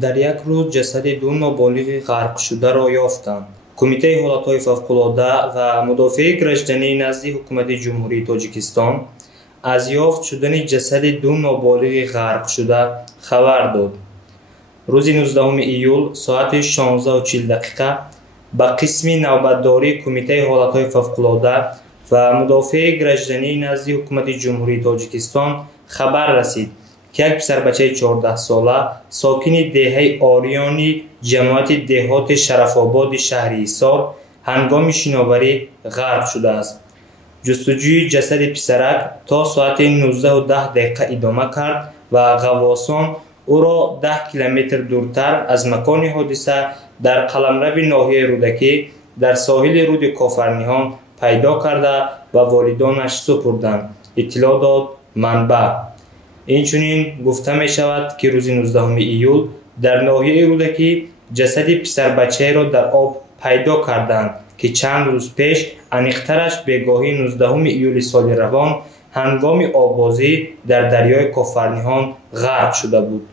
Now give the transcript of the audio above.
در یک روز جسد دو نابالغ غرق شده را یافتند. کمیته حالتهای فوق‌العاده و مدافع گردشدنی نزد حکومت جمهوری تاجیکستان از یافت شدن جسد دو نابالغ غرق شده خبر داد. روز 19 ایول ساعت 16:40 به قسم نوبتداری کمیته حالتهای فوق‌العاده و مدافع گردشدنی نزد حکومت جمهوری تاجیکستان خبر رسید که یک پسر بچه 14 ساله ساکن دهه آریانی جماعت دهات شرف آباد شهر ایسار هنگام شناوری غرق شده است. جستجوی جسد پسرک تا ساعت 19:10 ادامه کرد و غواصان او را 10 کیلومتر دورتر از مکان حادثه در قلمرو ناحیه رودکی در ساحل رود کافرنیان پیدا کرده و والدانش سپردند. اطلاع داد منبع. اینچنین گفته می شود که روز 19 ایول در ناحیه رودکی جسد پسر بچه را در آب پیدا کردند که چند روز پیش انیقترش بگاهی 19 ایول سال روان هنگام آببازی در دریای کافرنیان غرق شده بود.